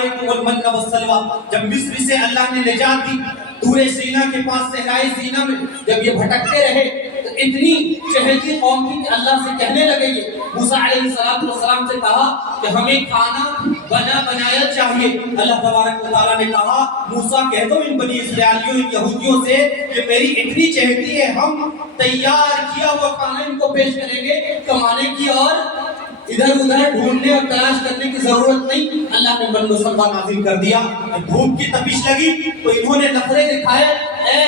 علیکم المن والسلوى، جب مصر سے اللہ نے نجات دی، طور سینا کے پاس صحرائے سینا میں جب یہ بھٹکتے رہے تو اتنی چہلتی قوم تھی کہ اللہ سے کہنے لگے یہ موسیٰ علیہ السلام سے کہا کہ ہمیں کھانا بنا بنایا چاہیے۔ اللہ تبارک و تعالیٰ نے کہا موسیٰ کہہ دو ان بنی اسرائیلیوں ان یہودیوں سے کہ میری اتنی چہلتی ہے، ہم تیار کیا ہوا کھانا ان کو پیش کریں گے، کمانے کی اور ادھر ادھر ڈھونڈنے اور تلاش کرنے کی ضرورت نہیں۔ اللہ نے من و سلوہ نازل کر دیا۔ دھوپ کی تپش لگی تو انہوں نے نخرے دکھائے، اے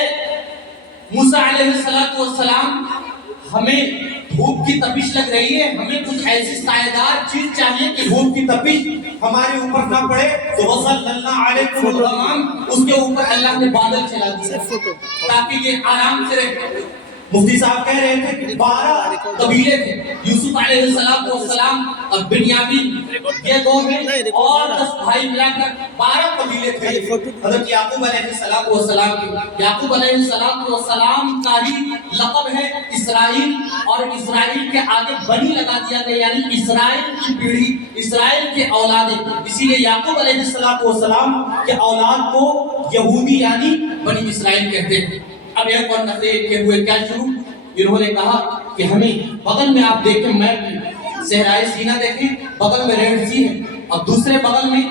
موسیٰ علیہ السلام ہمیں دھوپ کی تپش لگ رہی ہے، ہمیں کچھ ایسی سائیدار چیز چاہیے کہ دھوپ کی تپش ہمارے اوپر نہ پڑے۔ تو وَصَلَّلْنَا عَلَيْكُمُ الْغَمَامَ، اس کے اوپر اللہ نے بادل چلا دیا تاکہ یہ آرام سے رہے۔ مفتی صاحب کہہ رہے تھے کہ 12 قبیلے تھے، یوسف علیہ السلام اور بنیامین یہ دو ہیں اور 10 بھائی ملا کر 12 قبیلے تھے۔ حضرت یعقوب علیہ السلام کی یعقوب علیہ السلام کا ہی لقب ہے اسرائیل، اور اسرائیل کے آگے بنی لگا دیا گیا، یعنی اسرائیل کی پیڑھی، اسرائیل کے اولادیں، اسی لیے یعقوب علیہ السلام کے اولاد کو یہودی یعنی بنی اسرائیل کہتے ہیں۔ اب ایک اور نقطے کے ہوئے کیا شروع، انہوں نے کہا کہ ہمیں بغل میں آپ دیکھیں میپ میں صحرائے سینا دیکھیں، بغل میں ریڈ سی ہے اور دوسرے بغل میں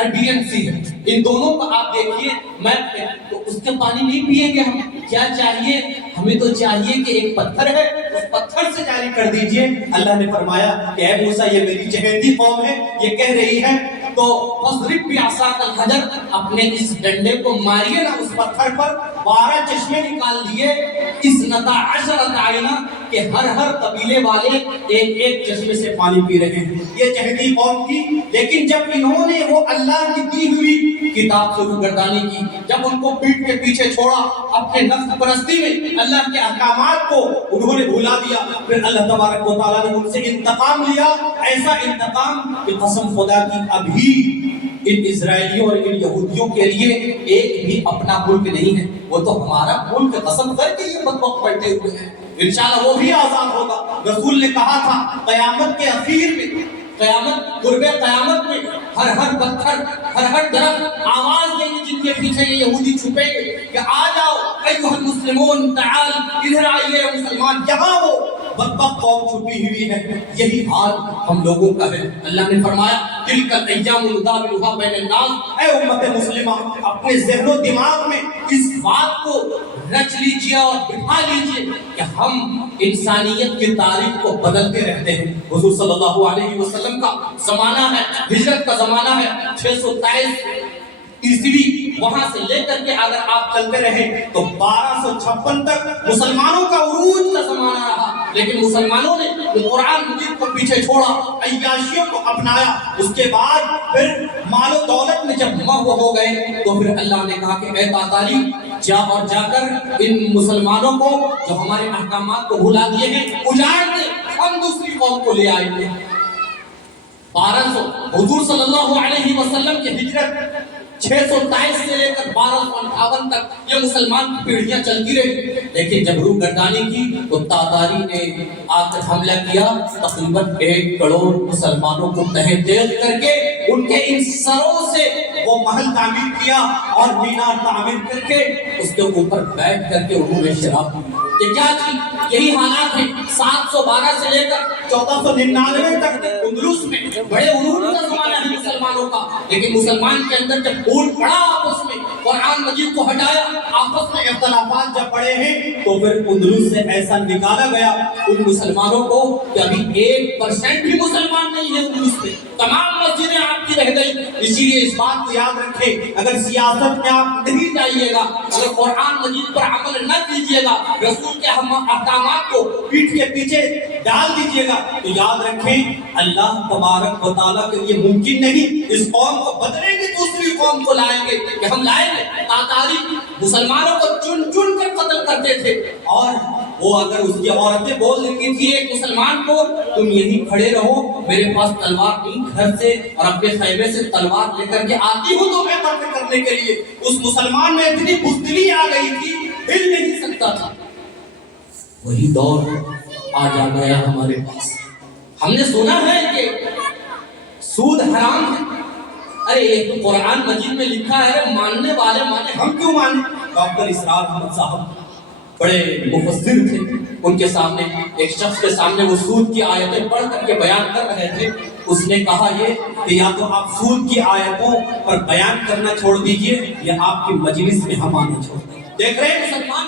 عربین سی ہے، ان دونوں کو آپ دیکھیے میپ میں تو اس کے پانی نہیں پیئیں گے ہم، کیا چاہیے ہمیں؟ تو چاہیے کہ ایک پتھر ہے اس پتھر سے جاری کر دیجئے۔ اللہ نے فرمایا کہ اے موسیٰ یہ میری چہیتی قوم ہے، یہ کہہ رہی ہے تو فَاضْرِبْ بِعَصَاكَ الْحَجَرَ، اپنے اس ڈنڈے کو ماریے نا اس پتھر پر۔ 12 چشمے نکال دیے، 12 عَيْنًا کہ ہر قبیلے والے ایک چشمے سے پانی پی رہے ہیں۔ یہ چہیتی قوم کی، لیکن جب انہوں نے وہ اللہ کی دی ہوئی کتاب سے روگردانی کی، جب ان کو پیٹ کے پیچھے چھوڑا، اپنے نفس پرستی میں اللہ کے احکامات کو انہوں نے بھلا دیا، پھر اللہ تبارک و تعالیٰ نے ان سے انتقام لیا، ایسا انتقام کہ قسم خدا کی ابھی ان اسرائیلیوں اور ان یہودیوں کے لیے ایک بھی اپنا ملک نہیں ہے، وہ تو ہمارا ملک قسم کر کے یہ بدبخت بیٹھے ہوئے ہیں، انشاءاللہ وہ بھی آزاد ہوگا۔ رسول نے کہا تھا قیامت کے اخیر میں، قرب قیامت میں ہر پتھر ہر درخت آواز دیں گے جن کے پیچھے یہ یہودی چھپے گے کہ آ جاؤ ایھا المسلمون تعال، ادھر آئیے مسلمان، یہاں وہ بدبخت قوم چھپی ہوئی ہے۔ یہی حال ہم لوگوں کا ہے۔ اللہ نے فرمایا تلک الایام نداولها بین الناس، اے امت مسلمہ اپنے ذہن و دماغ میں اس بات کو رچ لیجیے اور بٹھا لیجیے کہ ہم انسانیت کی تاریخ کو بدلتے رہتے ہیں۔ حضور صلی اللہ علیہ وسلم کا زمانہ ہے، ہجرت کا زمانہ ہے 623 عیسوی، وہاں سے لے کر کے اگر آپ چلتے رہے تو 1256 تک مسلمانوں کا عروج کا زمانہ رہا، لیکن مسلمانوں نے قرآن مجید کو پیچھے چھوڑا، عیاشیوں کو اپنایا۔ اس کے بعد پھر مال و دولت میں جب مغرور ہو گئے تو پھر اللہ نے کہا کہ اے تاتاری جا کر ان مسلمانوں کو جو ہمارے احکامات کو بھلا دیے ہیں اجاڑ دے، ہم دوسری قوم کو لے آئیں گے۔ 1200 حضور صلی اللہ علیہ وسلم کی ہجرت 623 سے لے کر 1258 تک یہ مسلمان کی پیڑھیاں چلتی رہی، لیکن جب روگردانی کی تو تاتاری نے آ کر حملہ کیا، تقریباً 1 کروڑ مسلمانوں کو تہہ تیغ کر کے ان کے ان سروں سے وہ محل تعمیر کیا اور مینار تعمیر کر کے اس کے اوپر بیٹھ کر کے انہوں نے شراب پی۔ یہ کیا تھی؟ یہی حالات ہیں 712 سے لے کر 1499 تک اندلس میں بڑے عروج کا زمانہ ہے مسلمانوں کا، لیکن مسلمان کے اندر جب پھول پڑا آپس میں، قرآن مجید کو ہٹایا، آپس میں اختلافات جب پڑے ہیں تو پھر اندلس سے ایسا نکالا گیا ان مسلمانوں کو کہ ابھی 1% بھی مسلمان نہیں ہے اندلس میں، تمام مسجدیں آپ کی رہ گئی۔ اسی لیے اس بات کو یاد رکھیں، اگر سیاست میں آپ نہیں جائیے گا، اگر قرآن مجید پر عمل نہ کیجیے گا، رسول کے احکامات کو پیٹھ کے پیچھے ڈال دیجیے گا، تو یاد رکھیں اللہ تبارک و تعالیٰ کے لیے ممکن نہیں۔ اس قوم کو بدلیں گے، دوسری قوم کو لائیں گے کہ ہم لائیں گے۔ تاتاری مسلمانوں کو چن چن کر قتل کرتے تھے، اور وہ اگر اس کی عورتیں بول دیتی تھی ایک مسلمان کو تم یہیں کھڑے رہو، میرے پاس تلوار نہیں، گھر سے اور اپنے خیمے سے تلوار لے کر کے آتی ہوں تو میں قتل کرنے کے لیے، اس مسلمان میں اتنی بزدلی آ گئی تھی ہل نہیں سکتا تھا۔ وہی دور آج آ گیا ہمارے پاس۔ ہم نے سنا ہے کہ سود حرام ہے، ارے یہ تو قرآن مجید میں لکھا ہے، ماننے والے مانے، ہم کیوں مانے؟ ڈاکٹر اسرار احمد صاحب بڑے مفسر تھے، ان کے سامنے ایک شخص کے سامنے وہ سود کی آیتیں پڑھ کر کے بیان کر رہے تھے. اس نے کہا یہ کہ یا تو آپ سود کی آیتوں پر بیان کرنا چھوڑ دیجئے یا آپ کی مجلس میں ہم آنا چھوڑ دیں. دیکھ رہے ہیں مسلمان،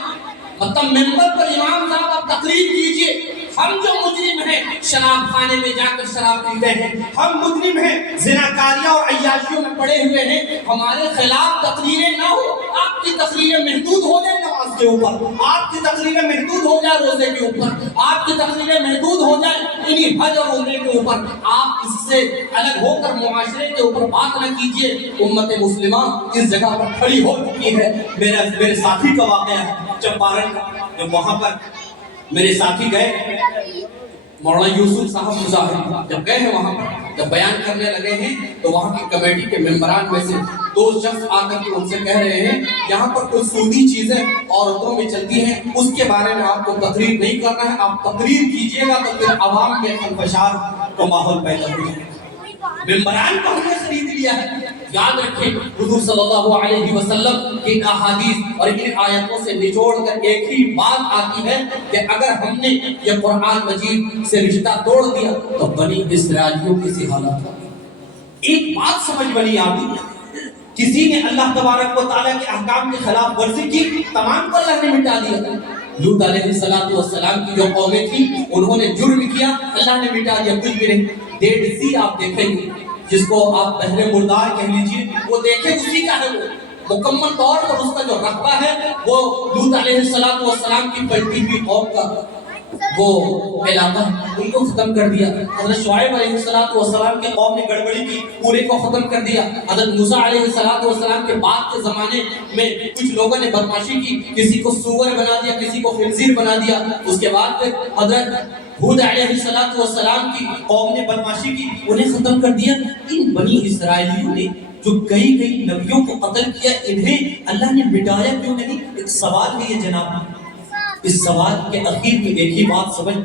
مطلب ممبر پر امام صاحب آپ تقریر کیجئے. ہم جو مجرم ہیں شراب خانے میں جا کر شراب پیتے ہیں، ہم مجرم ہیں زناکاریاں اور عیاشیوں میں پڑے ہوئے ہیں، ہمارے خلاف تقریریں نہ ہو. آپ کی تقریریں محدود ہو جائیں نماز کے اوپر، آپ کی تقریریں محدود ہو جائیں روزے کے اوپر، آپ کی تقریریں محدود ہو جائیں انہی حج اور عمرے کے اوپر. آپ اس سے الگ ہو کر معاشرے کے اوپر بات نہ کیجئے. امت مسلمہ اس جگہ پر کھڑی ہو چکی ہے. میرے ساتھی کا واقعہ ہے چمپارن کا، جب وہاں پر میرے ساتھی گئے، مولانا یوسف صاحب مظاہر جب گئے ہیں وہاں پر، جب بیان کرنے لگے ہیں تو وہاں کی کمیٹی کے ممبران میں سے 2 شخص آ کر کے ان سے کہہ رہے ہیں یہاں پر کوئی سودی چیزیں عورتوں میں چلتی ہیں، اس کے بارے میں آپ کو تقریر نہیں کرنا ہے. آپ تقریر کیجئے گا تو پھر عوام میں انفشار کا ماحول پیدا ہو جائے گا. ممبران کو ہم نے خرید لیا ہے. یاد رکھیں حضور صلی اللہ علیہ وسلم کی احادیث اور ان آیتوں سے نچوڑ کر ایک ہی بات آتی ہے کہ اگر ہم نے یہ قرآن مجید سے رشتہ توڑ دیا تو بنی اسرائیلیوں کی سی حالت ہوگی. ایک بات سمجھ بنی آتی، کسی نے اللہ تبارک و تعالیٰ کے احکام کی خلاف ورزی کی، تمام کو اللہ نے مٹا دیا. لوط علیہ السلام کی جو قومیں تھیں انہوں نے جرم کیا، اللہ نے مٹا دیا، کچھ بھی نہیں. 1.5 سی آپ دیکھیں گے جس کو آپ بحر مردار کہہ لیجئے، وہ دیکھیں اسی کا ہے. وہ مکمل طور پر اس کا جو رقبہ ہے وہ لوط علیہ السلام کی پلٹی ہوئی قوم کا وہ علاقہ ان کو ختم کر دیا. حضرت شعیب علیہ السلام کی قوم نے گڑبڑی کی، پورے کو ختم کر دیا. حضرت موسیٰ علیہ السلام کے بعد کے زمانے میں کچھ لوگوں نے بدمعاشی کی، کسی کو سور بنا دیا، کسی کو خنزیر بنا دیا. اس کے بعد پھر حضرت ہود علیہ السلام کی قوم نے بدمعاشی کی، انہیں ختم کر دیا. ان بنی اسرائیلیوں نے جو کئی نبیوں کو قتل کیا، انہیں اللہ نے مٹایا کیوں نہیں؟ ایک سوال ہے یہ جناب. اس سوال کے اخیر میں ایک ہی بات سمجھ